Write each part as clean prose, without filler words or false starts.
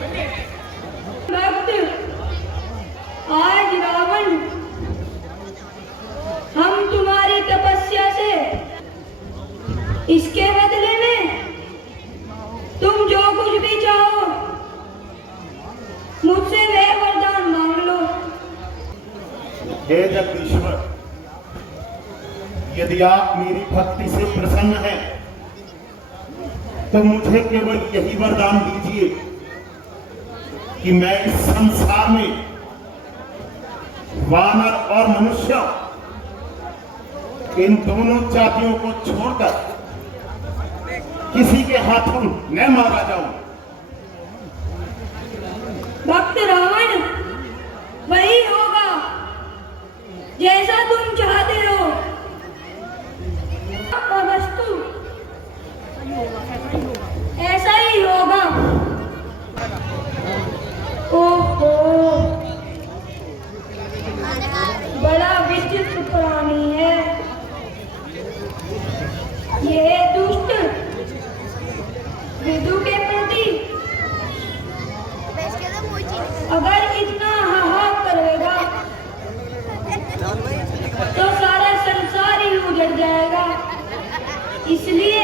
भक्त आज रावण हम तुम्हारी तपस्या से इसके बदले में तुम जो कुछ भी चाहो मुझसे वह वरदान मांग लो। हे जगदीश्वर, यदि आप मेरी भक्ति से प्रसन्न हैं तो मुझे केवल यही वरदान दीजिए कि मैं इस संसार में वानर और मनुष्य इन दोनों जातियों को छोड़कर किसी के हाथों न मारा जाऊं। भक्त रावण वही होगा जैसा तुम चाहते हो। वस्तु ऐसा ही होगा। ओहो, बड़ा विचित्र प्राणी है यह दुष्ट विदु के प्रति अगर इतना हाहा करेगा तो सारा संसार ही उजड़ जाएगा। इसलिए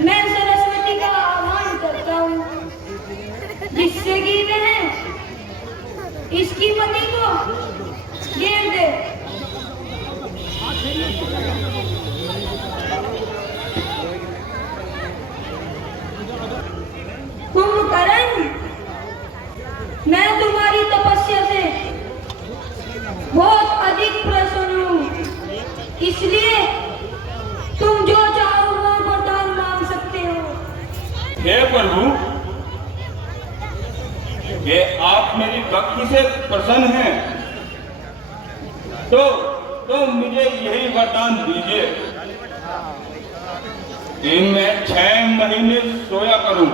मैं सरस्वती का आह्वान करता हूँ जिससे कि वह इसकी मति को घेर दे। कुंभकर्ण, मैं तुम्हारी तपस्या से बहुत अधिक प्रसन्न हूँ, इसलिए तुम जो चाहो वो वरदान मांग सकते हो। हे प्रभु, ये आप मेरी भक्ति से प्रसन्न हैं तो मुझे यही वरदान दीजिए कि मैं 6 महीने सोया करूं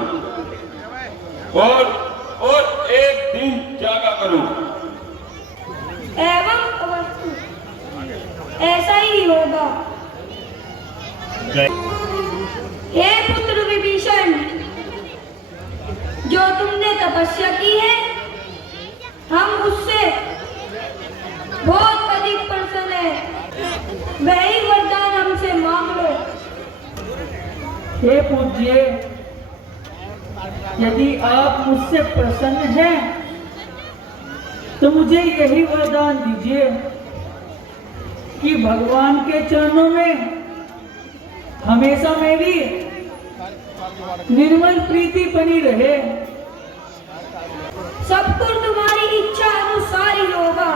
और एक दिन जागा करूं। एवं अवस्तु ऐसा ही होगा। हे पुत्र विभीषण, जो तुमने तपस्या की है हम उससे बहुत अधिक प्रसन्न है। वही वरदान हमसे मांग लो। हे पूज्य, यदि आप मुझसे प्रसन्न हैं तो मुझे यही वरदान दीजिए कि भगवान के चरणों में हमेशा मेरी निर्मल प्रीति बनी रहे। सब कुछ तुम्हारी इच्छा अनुसार ही होगा।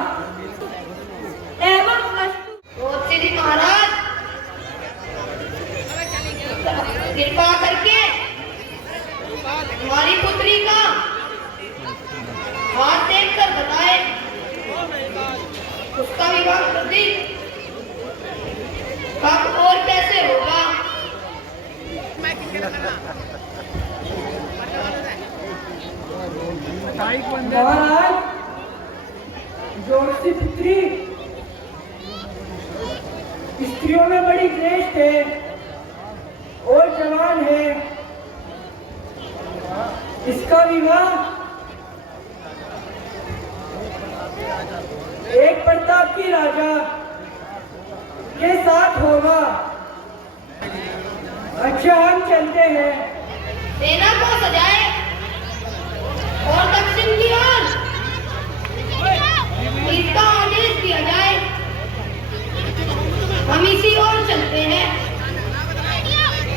एवं अस्तु। श्री महाराज, कृपा करके हमारी पुत्री का हाथ देखकर बताए उसका विवाह प्रदीप कब और कैसे होगा। महाराज, जोशी पुत्री स्त्रियों में बड़ी श्रेष्ठ है और जवान है। इसका विवाह एक प्रतापी राजा के साथ होगा। अच्छा, हम चलते हैं। सेना को सजाए और दक्षिण की ओर इसका आदेश दिया जाए। हम इसी ओर चलते हैं।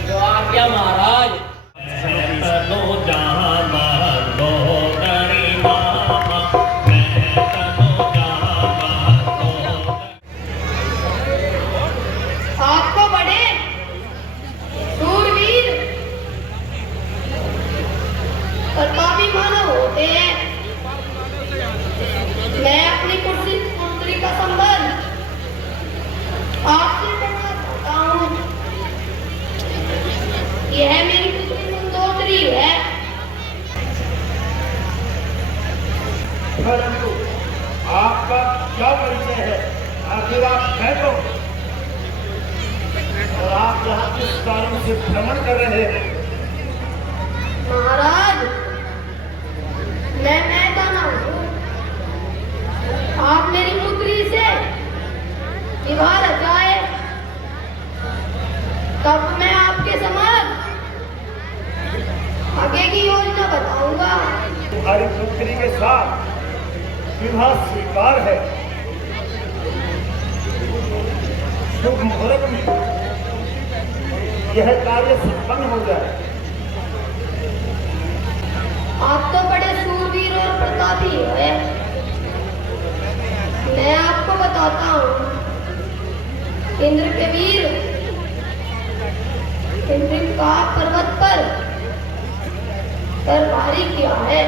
तो आज्ञा महाराज। आपको बड़े शूरवीर प्रतापी मानव होते हैं। मैं अपनी पुत्री का संबंध आपसे करना चाहता हूँ। यह मेरी पुत्री मंदोदरी है। परंतु आपका क्या परिचय है? आखिर आप है तो? और आप यहाँ किस कारण से भ्रमण कर रहे हैं? महाराज, मैं दाना हूँ। आप मेरी पुत्री से विवाह रचाए, तब मैं आपके समक्ष आगे की योजना बताऊंगा। तुम्हारी पुत्री के साथ विवाह स्वीकार है। शुभ मुहूर्त में यह कार्य संपन्न हो जाए। आप तो बड़े सूरवीर और प्रतापी है। मैं आपको बताता हूँ, इंद्र के वीर इंद्रिका पर्वत पर तरवारी किया है,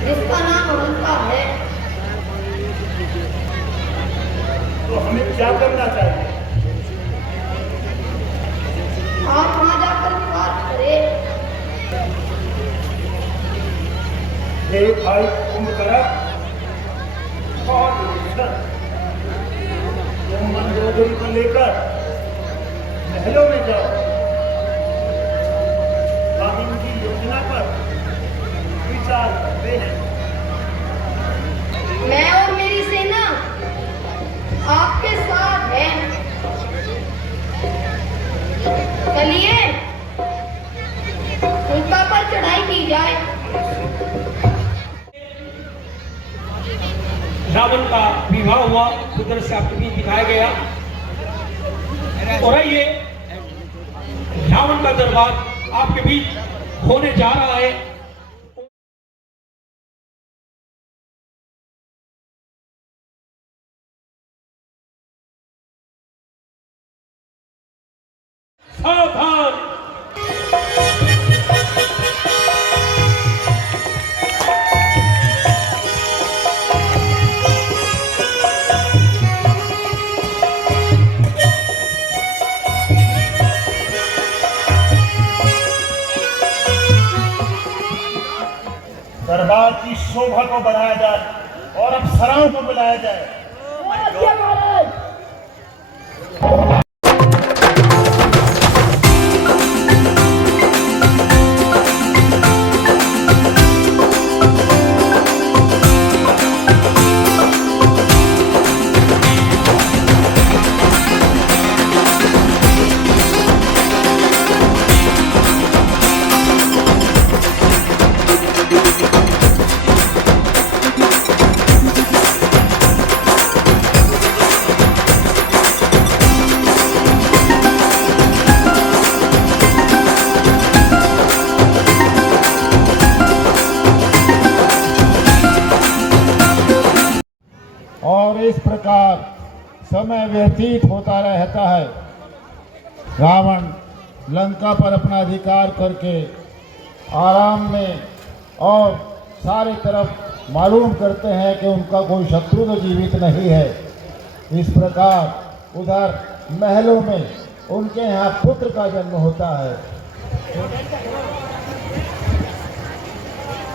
जिसका नाम अलका है। तो हमें क्या करना चाहिए? आप वहां जाकर बात करें। हे भाई कुंभकर्ण और दुर्योधन, तुम मंदोदरी को लेकर महलों में जाओ। हम इनकी योजना पर विचार करते हैं। मैं और मेरी सेना आपके साथ है। चलिए, उनका पर चढ़ाई की जाए। रावण का विवाह हुआ, उधर से आपके बीच दिखाया गया। और ये रावण का दरबार आपके बीच होने जा रहा है। सावधान! दरबार की शोभा को बढ़ाया जाए और अप्सराओं को बुलाया जाए। और इस प्रकार समय व्यतीत होता रहता है। रावण लंका पर अपना अधिकार करके आराम में और सारी तरफ मालूम करते हैं कि उनका कोई शत्रु तो जीवित नहीं है। इस प्रकार उधर महलों में उनके यहाँ पुत्र का जन्म होता है।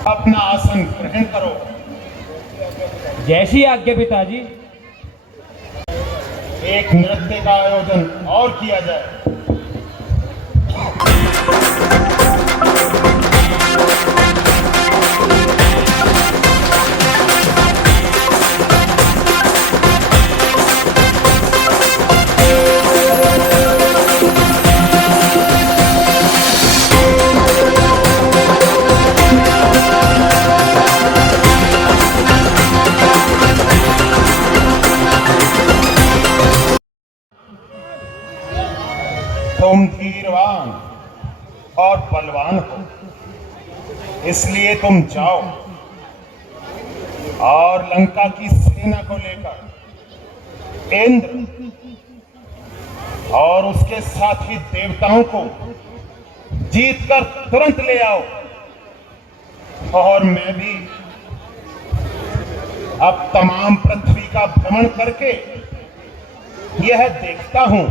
अपना आसन ग्रहण करो। जैसी आज्ञा पिताजी। एक नृत्य का आयोजन और किया जाए। तुम धीरवान और बलवान हो, इसलिए तुम जाओ और लंका की सेना को लेकर इंद्र और उसके साथी देवताओं को जीतकर तुरंत ले आओ। और मैं भी अब तमाम पृथ्वी का भ्रमण करके यह देखता हूं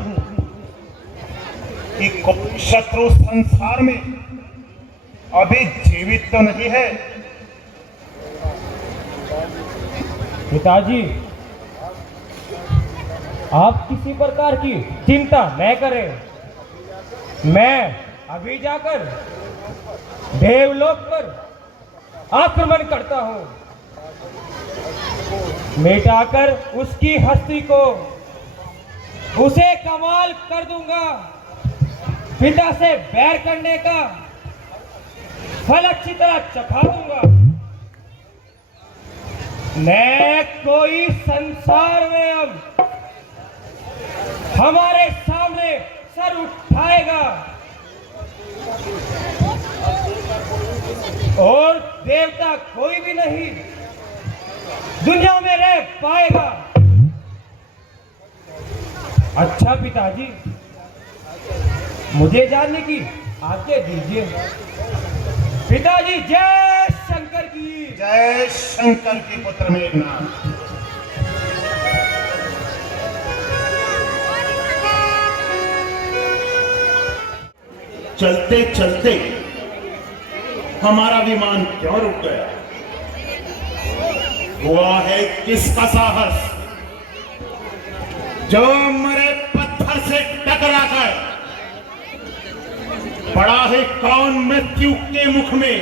कि कोई शत्रु संसार में अभी जीवित तो नहीं है। पिताजी, आप किसी प्रकार की चिंता न करें। मैं अभी जाकर देवलोक पर आक्रमण करता हूं, मिटाकर उसकी हस्ती को उसे कमाल कर दूंगा। पिता से बैर करने का फल अच्छी तरह चखा दूंगा। मैं कोई संसार में अब हमारे सामने सर उठाएगा और देवता कोई भी नहीं दुनिया में रह पाएगा। अच्छा पिताजी, मुझे जानने की आज्ञा दीजिए। पिताजी, जय शंकर की। जय शंकर की पुत्र मेघनाथ। चलते चलते हमारा विमान क्यों रुक गया? हुआ है किसका साहस जो मरे पत्थर से टकराकर पड़ा है कौन मृत्यु के मुख में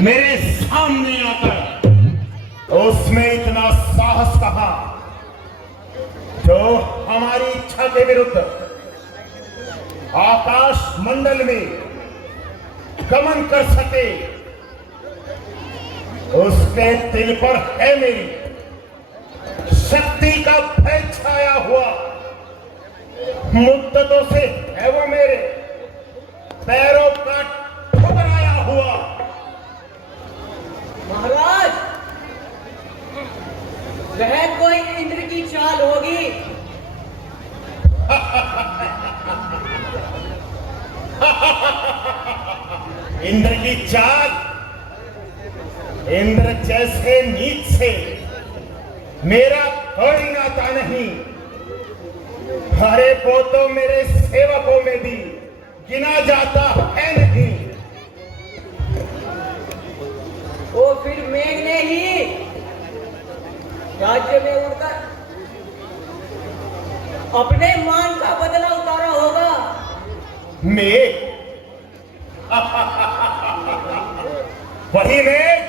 मेरे सामने आकर? उसमें इतना साहस कहां जो हमारी इच्छा के विरुद्ध आकाश मंडल में गमन कर सके? उसके दिल पर है मेरी शक्ति का भय छाया हुआ। मुद्दतों से है वो मेरे पैरों का ठुकराया हुआ। महाराज, वह कोई इंद्र की चाल होगी। इंद्र की चाल? इंद्र जैसे नीच से मेरा कोई नाता नहीं। अरे वो तो मेरे सेवकों में भी गिना जाता है नहीं। वो फिर मेघ ने ही राज्य में उड़कर अपने मान का बदला उतारा होगा। मेघ? वही मेघ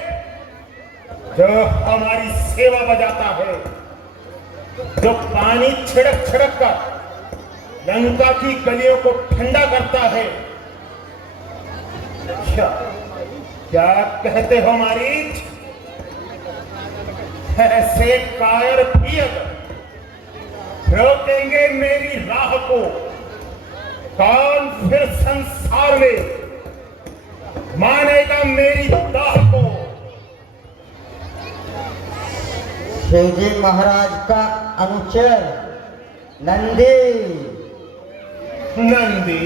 जो हमारी सेवा बजाता है, जो पानी छिड़क छिड़क कर लंका की गलियों को ठंडा करता है। क्या कहते हो मारीच? ऐसे कायर भी अगर रोकेंगे मेरी राह को, कौन फिर संसार में मानेगा मेरी दाह को? शिवजी महाराज का अनुचर नंदी। नंदी?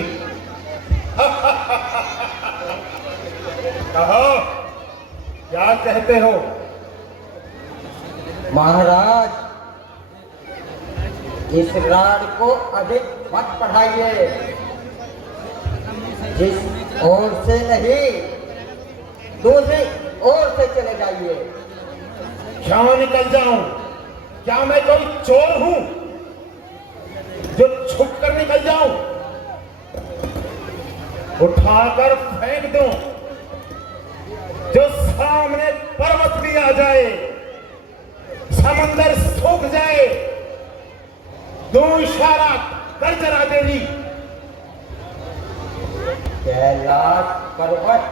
कहो, क्या कहते हो? महाराज, इस राड को अधिक मत पढ़ाइए। जिस ओर से नहीं दूसरी ओर से चले जाइए। क्यों निकल जाऊं? क्या मैं कोई चोर हूं जो छुप कर निकल जाऊं? उठाकर फेंक दूं जो सामने पर्वत भी आ जाए, समंदर सूख जाए, दो इशारा कर जरा देवी। कैलाश पर्वत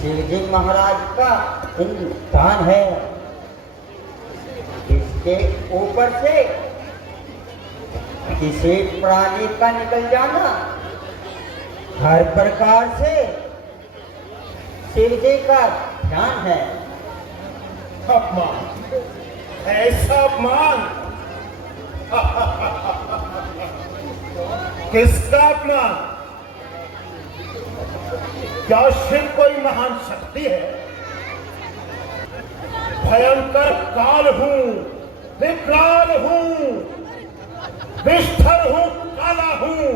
शिवजी महाराज का स्थान है। इसके ऊपर से किसी प्राणी का निकल जाना हर प्रकार से शिवजी का ध्यान है। अपमान, ऐसा अपमान? किसका अपमान? क्या शिव कोई महान शक्ति है? भयंकर काल हूं, विकराल हूं, विष्ठर हूं, काला हूं।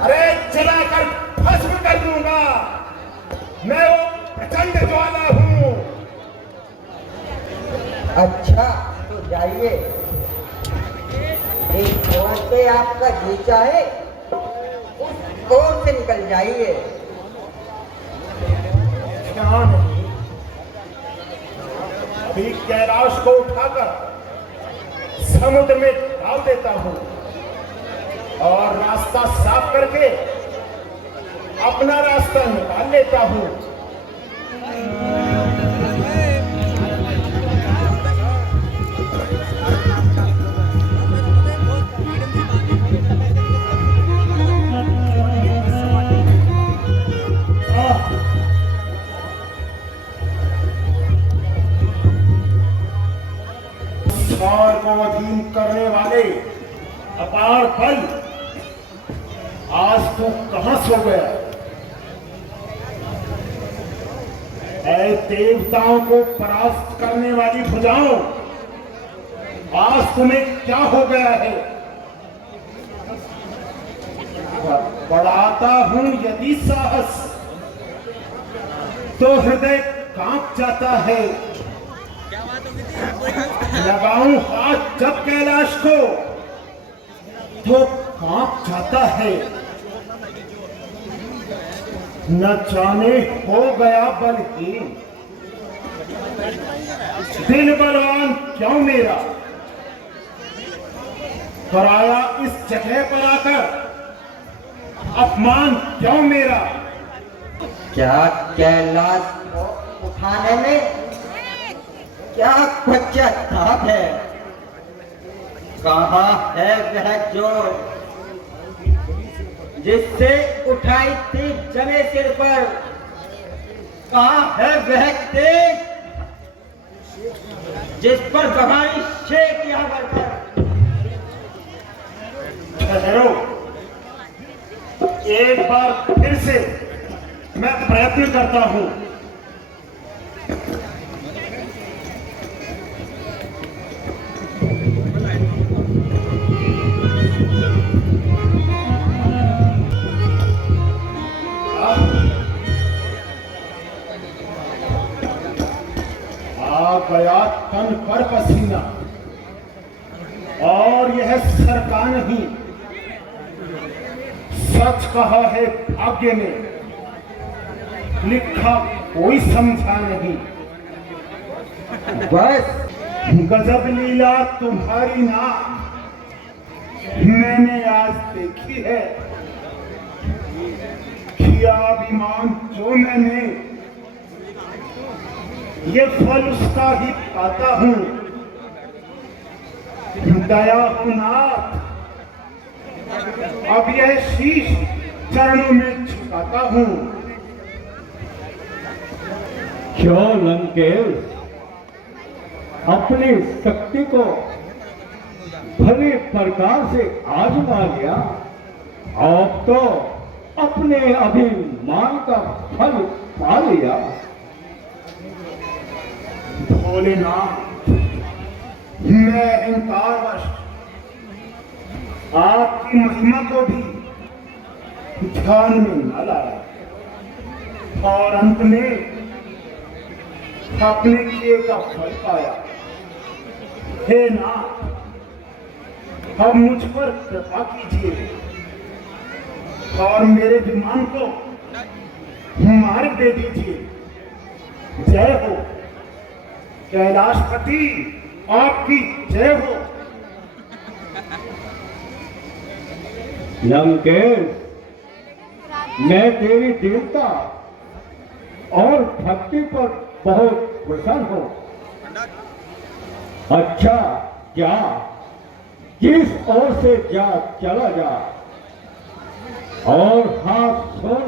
अरे जलाकर भस्म कर दूंगा। मैं वो प्रचंड ज्वाला हूं। अच्छा तो जाइए, एक ओर से आपका जी चाहे और से निकल जाइए। क्या नहीं, अभी कैलाश को उठाकर समुद्र में डाल देता हूं और रास्ता साफ करके अपना रास्ता निकाल लेता हूं। और को अधीन करने वाले अपार बल, आज तू कहां सो गया? ऐ देवताओं को परास्त करने वाली भुजाओं, आज तुम्हें क्या हो गया है? बढ़ाता हूं यदि साहस तो हृदय कांप जाता है। लगाऊं हाथ जब कैलाश को तो कांप जाता है। न जाने हो गया बलहीन, दिल बलवान क्यों मेरा, कराया इस जगह पर आकर अपमान क्यों मेरा। क्या कैलाश को उठाने में क्या पश्चाताप है? कहाँ है वह जो जिससे उठाई थी जमे सिर पर? कहाँ है वह तेज जिस पर बहाई शेख यावर पर? ठहरो, एक बार फिर से मैं प्रयत्न करता हूं। आ गया तन पर पसीना, और यह सरका नहीं, सच कहा है भाग्य ने, लिखा कोई समझा नहीं। बस गजब लीला तुम्हारी ना मैंने आज देखी है। किया अभिमान जो मैंने, ये फल उसका ही पाता हूं। दया हो नाथ, अब यह शीश चरणों में झुकाता हूं। क्यों लंकेश, अपनी शक्ति को भले प्रकार से आजमा लिया, अब तो अपने अभिमान का फल पा लिया। भोलेनाथ, मैं अहंकारवश आपकी महिमा को भी ध्यान में न लाया और अंत में अपने किए का फल पाया। हे नाथ, अब मुझ पर कृपा कीजिए और मेरे विमान को मार्ग दे दीजिए। जय हो कैलाशपति, आपकी जय हो। लंकेश, मैं तेरी दीनता और भक्ति पर बहुत प्रसन्न हूं। अच्छा जा, किस ओर से जा चला जा, और हाथ सुन,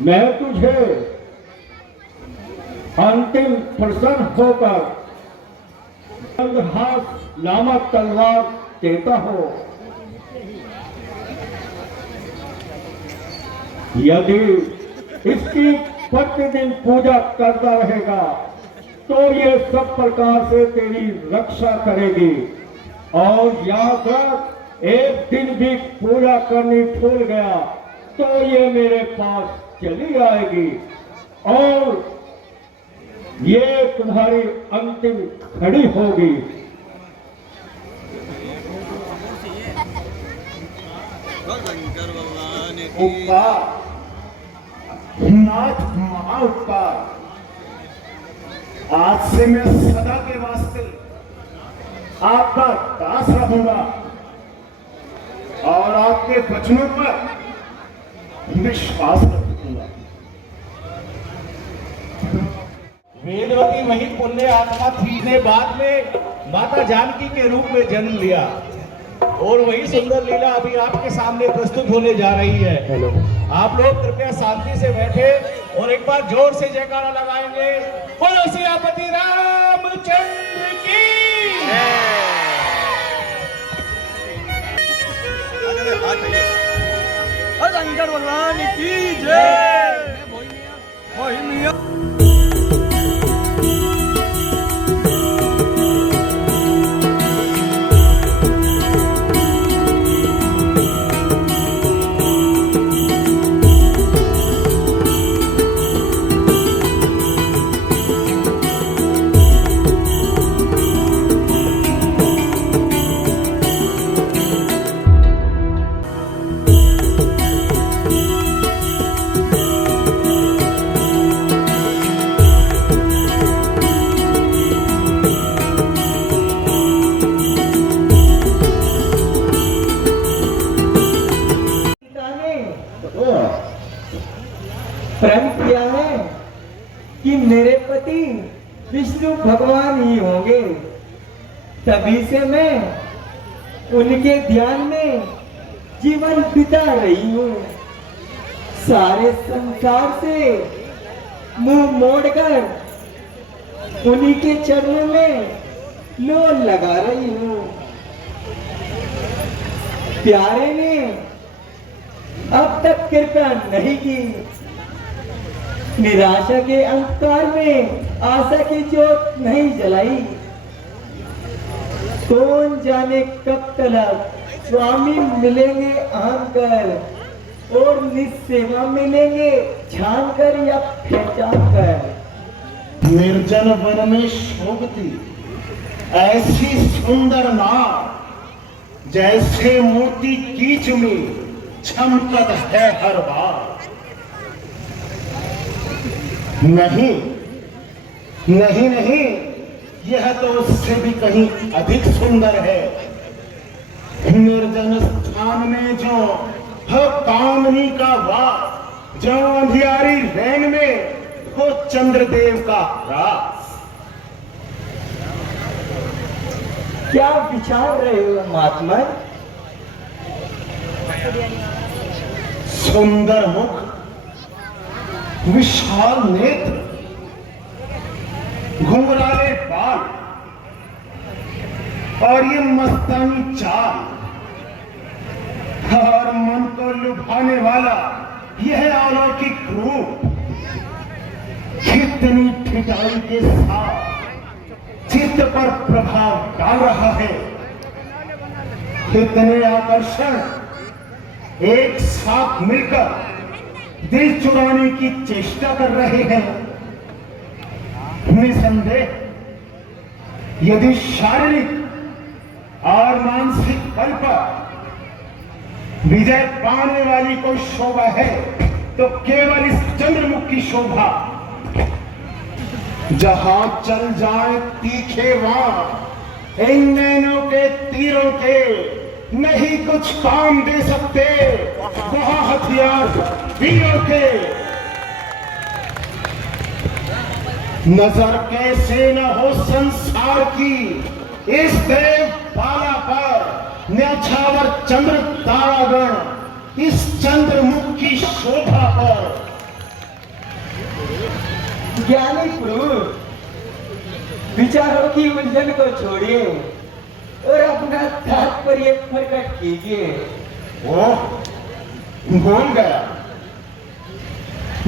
मैं तुझे अंतिम प्रसन्न होकर चंद्रहास नामक तलवार देता हूं। यदि इसकी प्रतिदिन पूजा करता रहेगा तो ये सब प्रकार से तेरी रक्षा करेगी। और याद रख, एक दिन भी पूजा करनी भूल गया तो ये मेरे पास चली आएगी और ये तुम्हारी अंतिम घड़ी होगी। शंकर भगवान उपकार, नाथ महा उपकार। आज से मैं सदा के वास्ते आपका दास रहूंगा और आपके वचनों पर विश्वास रखूंगा। वेदवती वही पुण्य आत्मा थी ने बाद में माता जानकी के रूप में जन्म लिया और वही सुंदर लीला अभी आपके सामने प्रस्तुत होने जा रही है। आप लोग कृपया शांति से बैठे और एक बार जोर से जयकारा लगाएंगे। बोलो सियापति रामचंद्र की शंकर भगवान की जय। प्रण किया है कि मेरे पति विष्णु भगवान ही होंगे, तभी से मैं उनके ध्यान में जीवन बिता रही हूँ। सारे संसार से मुंह मोड़कर उन्हीं के चरणों में लो लगा रही हूँ। प्यारे ने अब तक कृपा नहीं की, निराशा के अंधकार में आशा की जोत नहीं जलाई। कौन जाने कब तक स्वामी मिलेंगे आकर और निस्सेवा मिलेंगे झांक कर या पहचान कर। निर्जन वन में शोभती ऐसी सुंदर नाव जैसे मोती कीच में चमकत है हर बार। नहीं नहीं नहीं, यह तो उससे भी कहीं अधिक सुंदर है। निर्जन स्थान में जो हो कामनी का वास, जो अंधियारी रैन में हो चंद्रदेव का रास। क्या विचार रहे हो महात्मा? सुंदर मुख, विशाल नेत्र, घुंघराले बाल और ये मस्तानी चाल और मन को लुभाने वाला यह अलौकिक रूप कितनी ठिठाई के साथ चित्त पर प्रभाव डाल रहा है। कितने आकर्षण एक साथ मिलकर दिल चुराने की चेष्टा कर रहे हैं। निसंदेह यदि शारीरिक और मानसिक बल पर विजय पाने वाली कोई शोभा है तो केवल इस चंद्रमुख की शोभा। जहां चल जाए तीखे वहां इन नैनों के तीरों के नहीं कुछ काम दे सकते वहां हथियार वीरों के। नजर कैसे न हो संसार की इस देव बाला पर न्याछावर चंद्र तारागण इस चंद्रमुख की शोभा पर। ज्ञानी पुरुष, विचारों की उलझन को छोड़िए और अपना तात्पर्य प्रकट कीजिए। ओह, भूल गया,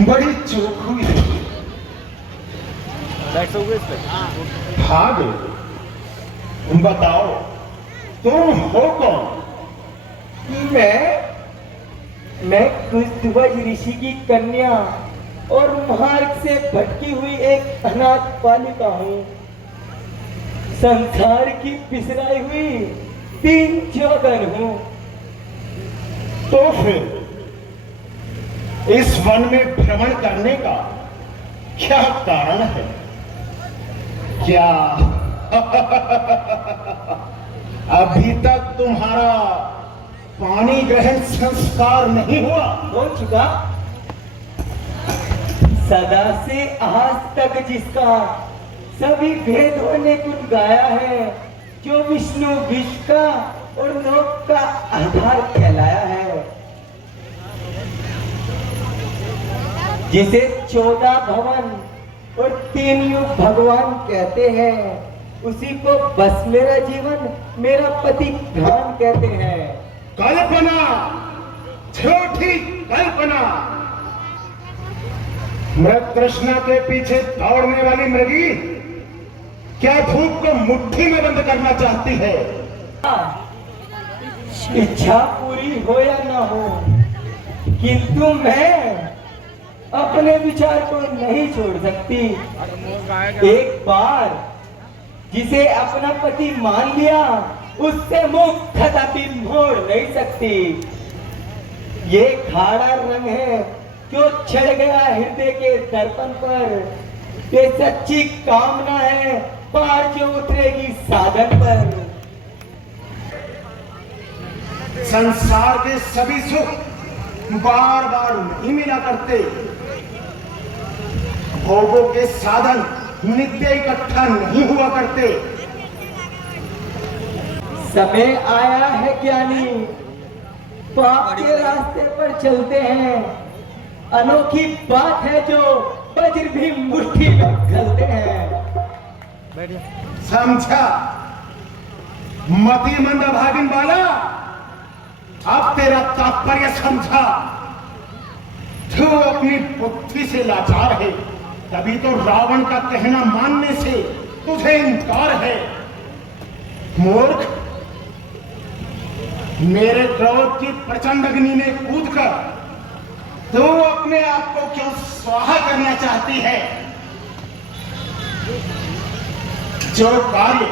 बड़ी चूक हुई। हाँ बेटे, बताओ तुम हो कौन? मैं कुष्ठध्वज ऋषि की कन्या और मार्ग से भटकी हुई एक अनाथ बालिका हूँ। संसार की पिसराई हुई 3 चौगन हूँ। तो फिर इस वन में भ्रमण करने का क्या कारण है? क्या अभी तक तुम्हारा पानी ग्रहण संस्कार नहीं हुआ? हो चुका। सदा से आज तक जिसका सभी वेदों ने गुण गाया है, जो विष्णु विश्व का और लोक का आधार कहलाया है, जिसे 14 भवन और 3 युग भगवान कहते हैं, उसी को बस मेरा जीवन मेरा पति ध्यान कहते हैं। कल्पना, झूठी कल्पना। मृग तृष्णा के पीछे दौड़ने वाली मृगी क्या धूप को मुट्ठी में बंद करना चाहती है? इच्छा पूरी हो या ना हो, किंतु मैं अपने विचार को नहीं छोड़ सकती। एक बार जिसे अपना पति मान लिया, उससे मुख कदापि मोड़ नहीं सकती। ये खाड़ा रंग है जो चढ़ गया हृदय के दर्पण पर। ये सच्ची कामना है पार जो उतरेगी साधन पर। संसार के सभी सुख बार बार नहीं मिला करते। भोगों के साधन नित्य इकट्ठा नहीं हुआ करते। समय आया है ज्ञानी, पाप के रास्ते पर चलते हैं। अनोखी बात है जो वज्र भी मुट्ठी में घलते हैं। समझा मति मंद भागिन वाला, अब तेरा तात्पर्य समझा। तू अपनी बुद्धि से लाचार है, तभी तो रावण का कहना मानने से तुझे इनकार है। मूर्ख, मेरे क्रोध की प्रचंड अग्नि में कूदकर तू अपने आप को क्यों स्वाहा करना चाहती है? जो कार्य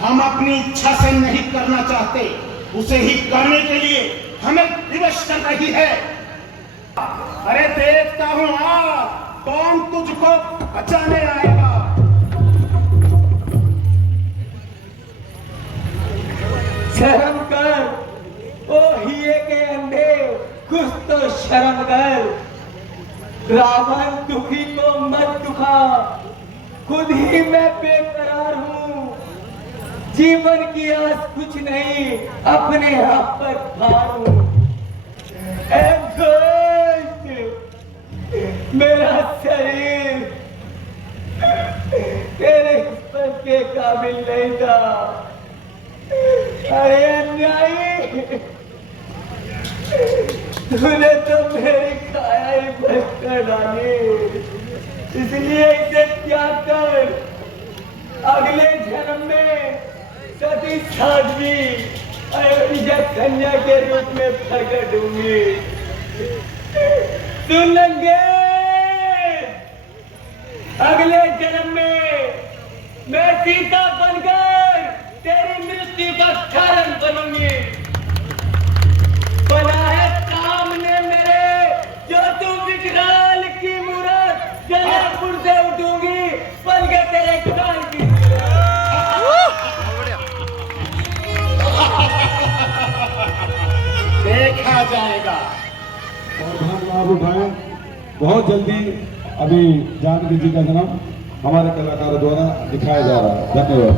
हम अपनी इच्छा से नहीं करना चाहते, उसे ही करने के लिए हमें विवश कर रही है। अरे देखता हूं कौन तुझको बचाने आएगा। शर्म कर, ओ हिये के अंधे, कुछ तो शर्म कर। रावण दुखी को मत दुखा, खुद ही मैं बेकरार हूँ। जीवन की आस कुछ नहीं, अपने आप पर भार हूँ। मेरा शरीर तेरे स्पर्श के काबिल नहीं था। अरे अन्यायी, तूने तो मेरी काया ही भस्म कर डाली। इसलिए इसे त्याग कर अगले जन्म में सती साध्वी अयोध्या कन्या के रूप में प्रकट होंगी। सुनेंगे, अगले जन्म में मैं सीता बनकर तेरी मृत्यु का कारण बनूंगी। बना है सामने मेरे जो तू विकराल की मूरत, जलापुर से उठूंगी बन के तेरे काल की। देखा जाएगा। लाभ उठाएं। बहुत जल्दी अभी जानकी जी का जन्म हमारे कलाकारों द्वारा दिखाया जा रहा है। धन्यवाद।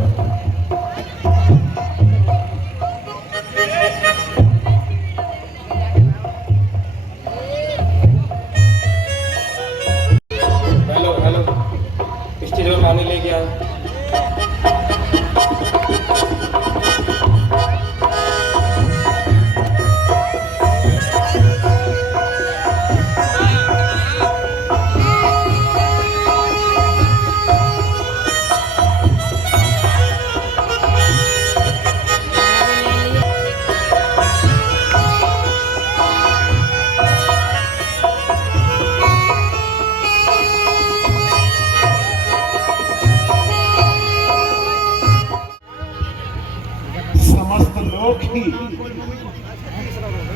हेलो हेलो, स्टेज पर पानी लेके आओ।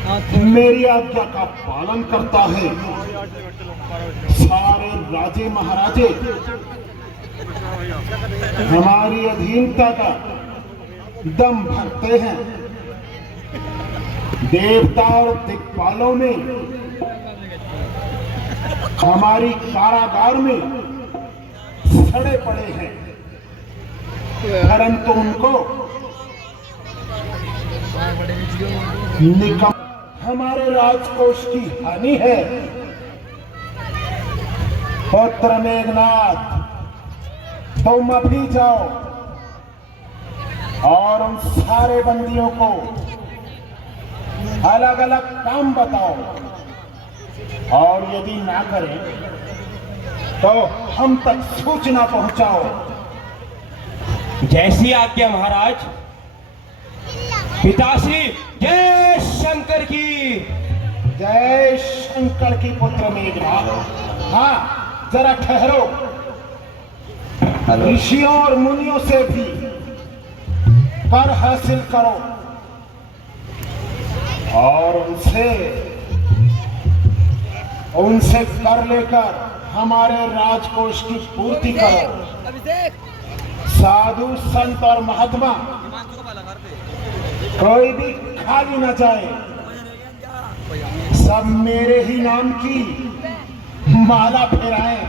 मेरी आज्ञा का पालन करता है। सारे राजे महाराजे हमारी अधीनता का दम भरते हैं। देवता और दिक्पालों ने हमारी कारागार में सड़े पड़े हैं, परंतु उनको निकम हमारे राजकोष की हानि है। पुत्र मेघनाथ, तुम अभी जाओ और उन सारे बंदियों को अलग अलग काम बताओ, और यदि ना करें तो हम तक सूचना पहुंचाओ। जैसी आज्ञा महाराज। पिताश्री जय शंकर की। जय शंकर की पुत्र मेघनाथ। हाँ, जरा ठहरो। ऋषियों और मुनियों से भी कर हासिल करो और उनसे कर लेकर हमारे राजकोष की पूर्ति करो। साधु संत और महात्मा कोई भी खाली न जाए, सब मेरे ही नाम की माला फेराएं।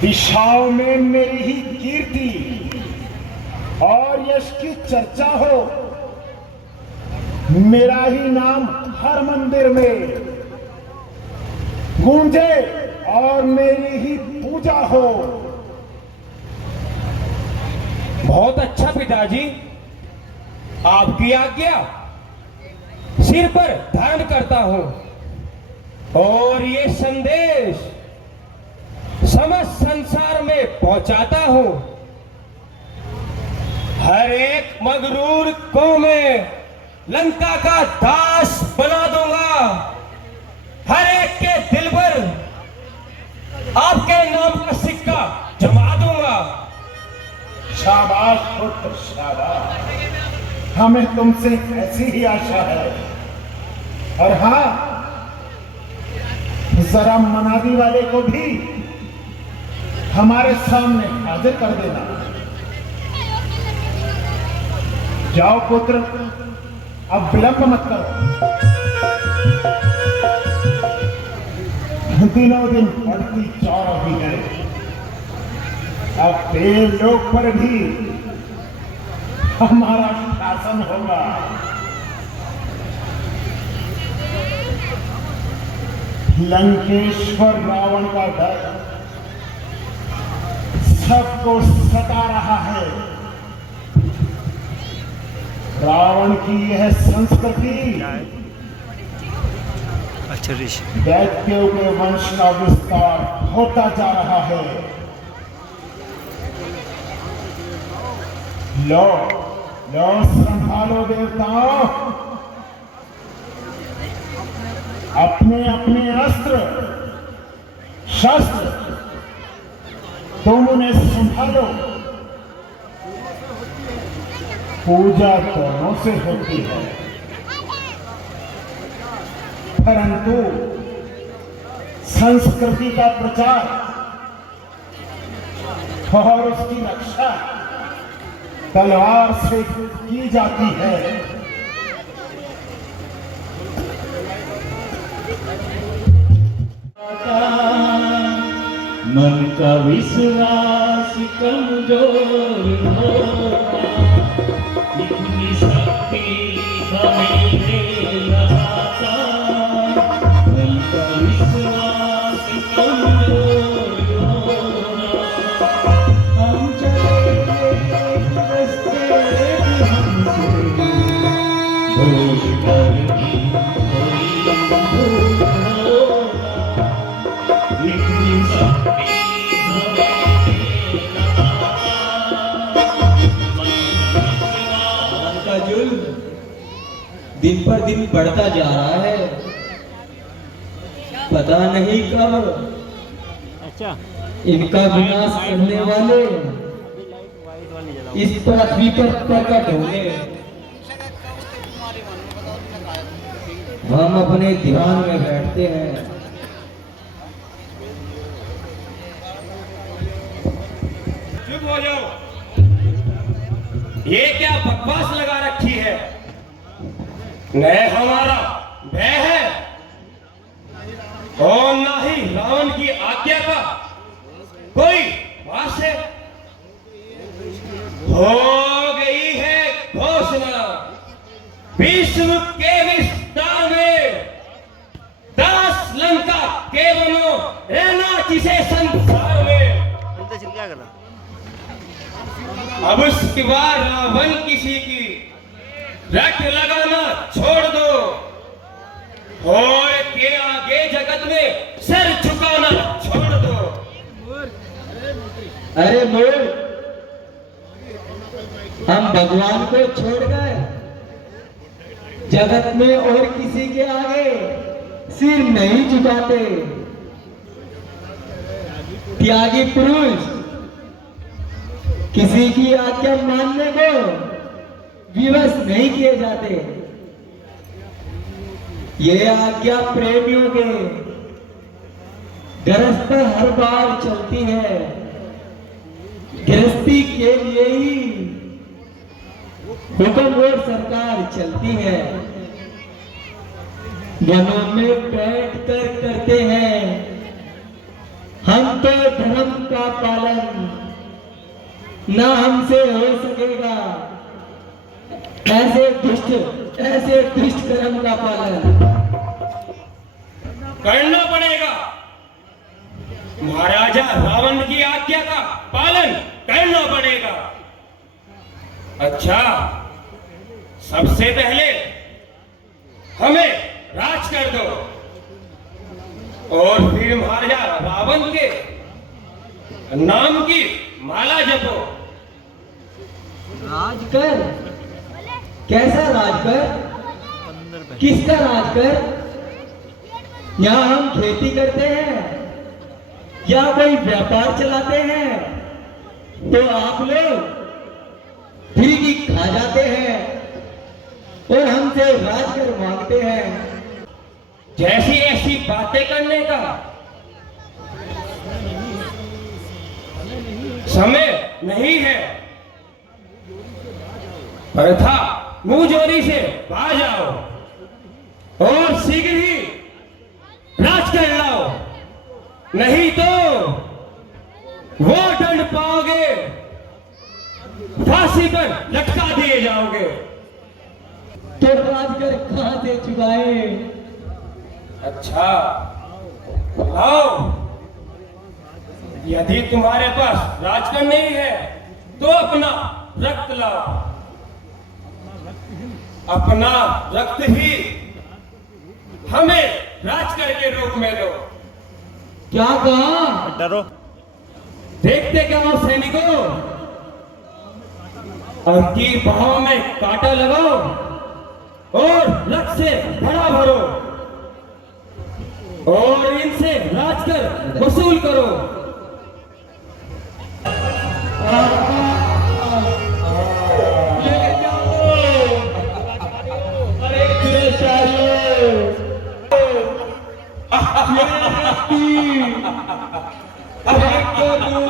दिशाओं में मेरी ही कीर्ति और यश की चर्चा हो। मेरा ही नाम हर मंदिर में गूंजे और मेरी ही पूजा हो। बहुत अच्छा पिताजी, आपकी आज्ञा सिर पर धारण करता हूं और ये संदेश समस्त संसार में पहुंचाता हूं। हर एक मगरूर को मैं लंका का दास बना दूंगा। हर एक के दिल पर आपके नाम का सिक्का जमा दूंगा। शाबाश पुत्र, शाबाश। हमें तुमसे ऐसी ही आशा है। और हाँ, जरा मनादी वाले को भी हमारे सामने हाजिर कर देना। जाओ पुत्र, अब विलंब मत करो। दिनों दिन बढ़ती जा रही है। अब देवलोक पर भी हमारा शासन होगा। लंकेश्वर रावण का डर सबको सता रहा है। रावण की यह संस्कृति दैत्यों के वंश का विस्तार होता जा रहा है। लो लो, संभालो देवताओं, अपने अपने अस्त्र शस्त्र तुम उन्हें संभालो। पूजा दोनों से होती है, परंतु संस्कृति का प्रचार और उसकी रक्षा तलवार से की जाती है। मन का विश्वास कमजोर होगा, इतनी शक्ति हमें दे रहा था। मन का विश्वास कमजोर होगा, हम चले एक रास्ते हमसे घोष कर भी कोई भूल होगा, इतनी शक्ति दिन पर दिन बढ़ता जा रहा है। पता नहीं कब इनका विनाश करने वाले इस पृथ्वी पर प्रकट होंगे। हम अपने ध्यान में बैठते हैं। चुप हो जाओ। ये क्या बकवास लगा रखी है? न हमारा भय है और ना ही रावण की आज्ञा का कोई वास है। हो गई है घोषणा, विश्व के विस्तार में 10 लंका के बनो रहना जिसे संसार में। अब उसके बाद रावण किसी की रट लगाना छोड़ दो और के आगे जगत में सर झुकाना छोड़ दो। अरे मोर, हम भगवान को छोड़ गए, जगत में और किसी के आगे सिर नहीं झुकाते। त्यागी पुरुष किसी की आज्ञा मानने को विवश नहीं किए जाते। ये आज्ञा प्रेमियों के गृहस्थ हर बार चलती है। गृहस्थी के लिए ही हुक्म और सरकार चलती है। वनों में बैठ कर करते हैं हम तो धर्म का पालन, ना हमसे हो सकेगा ऐसे दुष्ट कर्म का पालन। करना पड़ेगा। महाराजा रावण की आज्ञा का पालन करना पड़ेगा। अच्छा, सबसे पहले हमें राज कर दो और फिर महाराजा रावण के नाम की माला जपो। राज कर? कैसा राज कर? किसका राज कर? यहाँ हम खेती करते हैं या कोई व्यापार चलाते हैं तो आप लोग फ्री की खा जाते हैं और हमसे राज कर मांगते हैं। जैसी ऐसी बातें करने का समय नहीं है। प्रथा मुंह जोरी से बाहर जाओ और शीघ्र ही राज कर लाओ, नहीं तो वो दंड पाओगे, फांसी पर लटका दिए जाओगे। तो राजकर कहां से चुकाए? अच्छा लाओ, यदि तुम्हारे पास राजकर नहीं है तो अपना रक्त लाओ। अपना रक्त ही हमें राजकर के रूप में दो। क्या कहा? डरो। देखते क्या हो सैनिकों, अबकी बाहों में कांटा लगाओ और रक्त से भरा भरो और इनसे राजकर वसूल करो।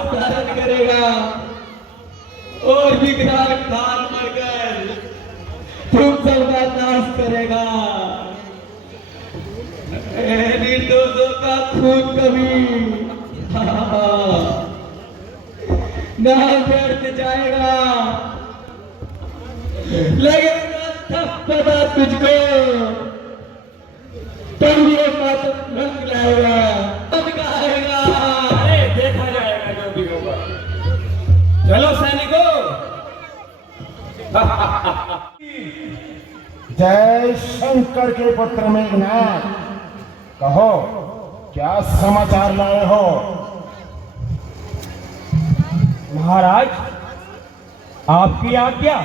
धारण करेगा और विकराल काल मरकर तुम सबका नाश करेगा। निर्दोषों का खून कभी ना व्यर्थ जाएगा। लगेगा तब पता तुझको, तब ये बात रंग लाएगा, रंग आएगा। अरे देखा जाएगा जो भी होगा। चलो सैनिकों। जय शंकर के पुत्र मेघनाथ, कहो क्या समाचार लाए हो? महाराज, आपकी आज्ञा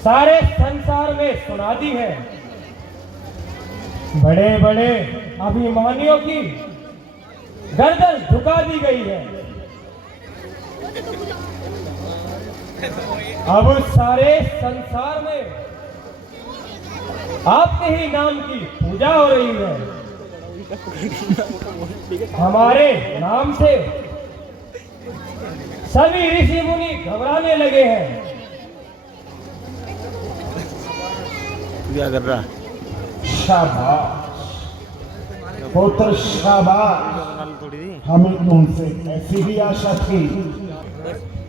सारे संसार में सुना दी है। बड़े बड़े अभिमानियों की गर्दन झुका दी गई है। अब सारे संसार में आपके ही नाम की पूजा हो रही है। हमारे नाम से सभी ऋषि मुनि घबराने लगे हैं। क्या कर रहा? शाबाश पुत्र शाबाश, हमें तुमसे ऐसी ही आशा थी।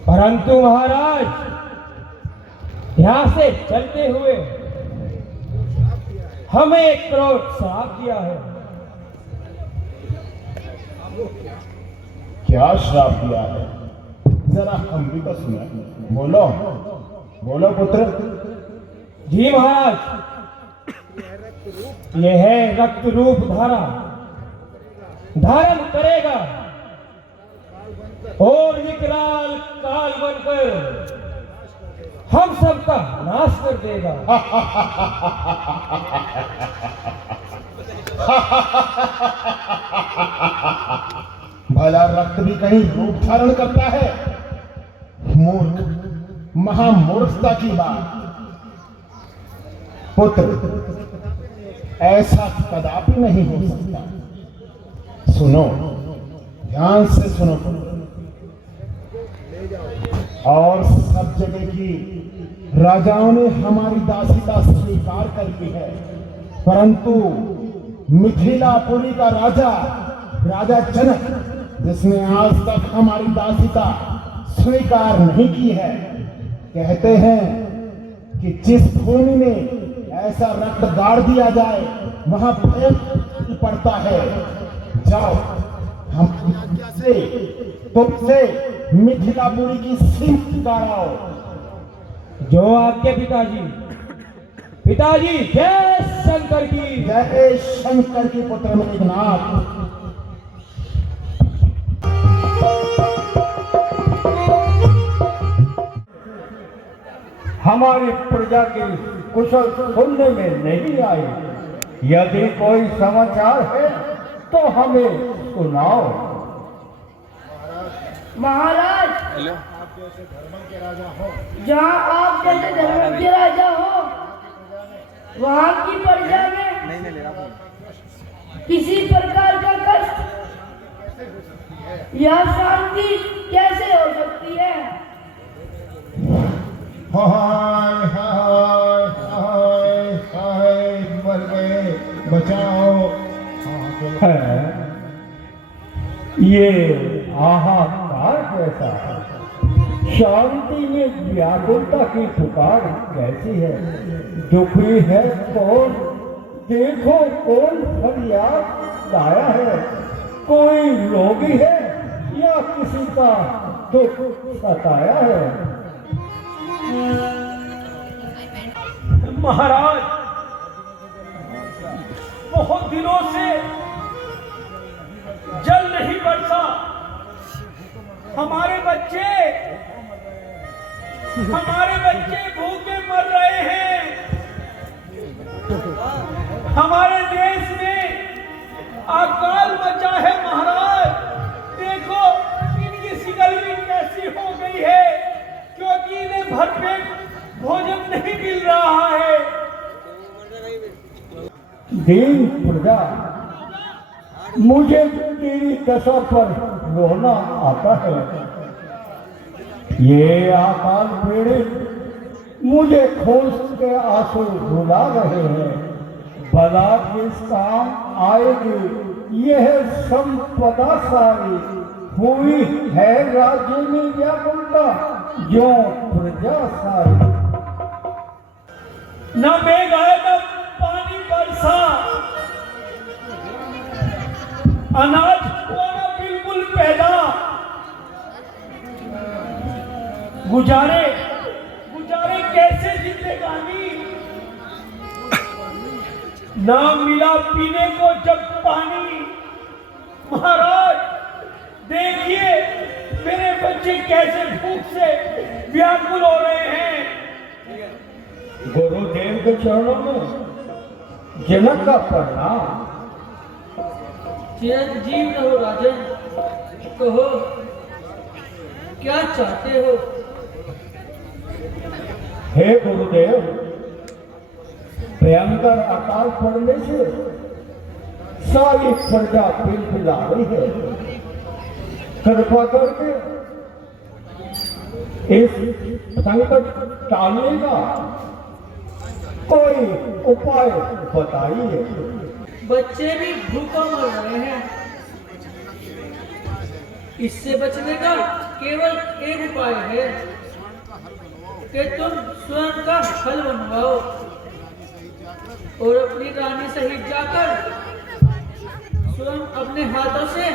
परंतु महाराज, यहाँ से चलते हुए हमें एक करोड़ श्राप दिया है। क्या श्राप दिया है? जरा हम भी तो सुने। बोलो बोलो पुत्र। जी महाराज, यह है रक्त रूप धारण करेगा और विकराल काल बनकर हम सबका नाश कर देगा। भला रक्त भी कहीं रूप धारण करता है? मूर्ख, महामूर्खता की बात। पुत्र, ऐसा कदापि नहीं हो सकता। सुनो, ध्यान से सुनो और सब जगह की राजाओं ने हमारी दासिता स्वीकार कर ली है, परंतु मिथिलापुरी का राजा जनक, जिसने आज तक हमारी दासिता स्वीकार नहीं की है, कहते हैं कि जिस भूमि में ऐसा रक्त गाड़ दिया जाए वहां प्रेम पड़ता है। जाओ, हम तुमसे मिथिलापुरी की सीम गाड़ाओ। जो आपके पिताजी जय शंकर की। जय शंकर की पुत्र मेघनाथ। हमारी प्रजा की कुशल सुनने में नहीं आई। यदि कोई समाचार है तो हमें सुनाओ। महाराज, जहाँ आप जैसे धर्म के राजा हो, वहाँ की प्रजा में किसी प्रकार का कष्ट या शांति कैसे हो सकती है? हाय हाय हाय हाय, मर गए, बचाओ। ये हाहाकार कैसा है? शांति में व्याकुलता की पुकार कैसी है? दुखी है कौन? देखो कौन फरियाद लाया है। कोई रोगी है या किसी का दुख सताया है? महाराज, बहुत दिनों से जल नहीं बरसा। हमारे बच्चे भूखे मर रहे हैं। हमारे देश में अकाल मचा है महाराज। देखो इनकी शिकल भी कैसी हो गई है, क्योंकि इन्हें भरपेट भोजन नहीं मिल रहा है। दीन प्रजा, मुझे तेरी दशा पर रोना आता है। ये अकाल पीड़ित मुझे खोज के आंसू रुला रहे हैं। भला किस काम आएगी यह संपदा सारी? हुई है राज्य में व्याकुलता जो प्रजा सारी। न मेघ आए न पानी बरसा, अनाज हुआ न बिल्कुल पैदा। गुजारे कैसे जिंदगानी? ना मिला पीने को जब पानी। महाराज देखिए मेरे बच्चे कैसे भूख से व्याकुल हो रहे हैं। गुरुदेव के चरणों में जनक का प्रणाम। चिरंजीव रहो राजन, कहो क्या चाहते हो? हे गुरुदेव, भयंकर अकाल पड़ने से सारी प्रजा पिलपिला रही है। कृपा करके इस संकट टालने का कोई उपाय बताइए। बच्चे भी भूखा मर रहे हैं। इससे बचने का केवल एक उपाय है कि तुम स्वयं का फल बनवाओ और अपनी रानी सहित जाकर स्वयं अपने हाथों से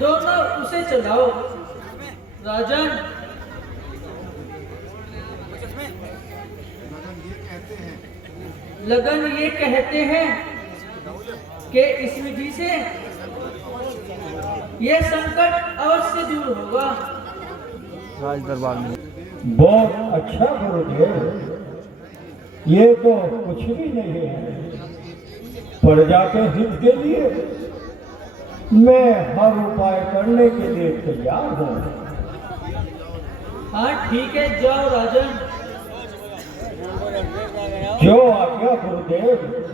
दोनों उसे चलाओ। राजन, लगन ये कहते हैं कि इस विधि से यह संकट अवश्य दूर होगा। राज दरबार में बहुत अच्छा गुरुदेव, ये तो कुछ भी नहीं है। प्रजा के हित के लिए मैं हर उपाय करने के लिए तैयार हूँ। हाँ ठीक है, जाओ राजन। जो आज्ञा गुरुदेव।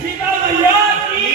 सीता मैया की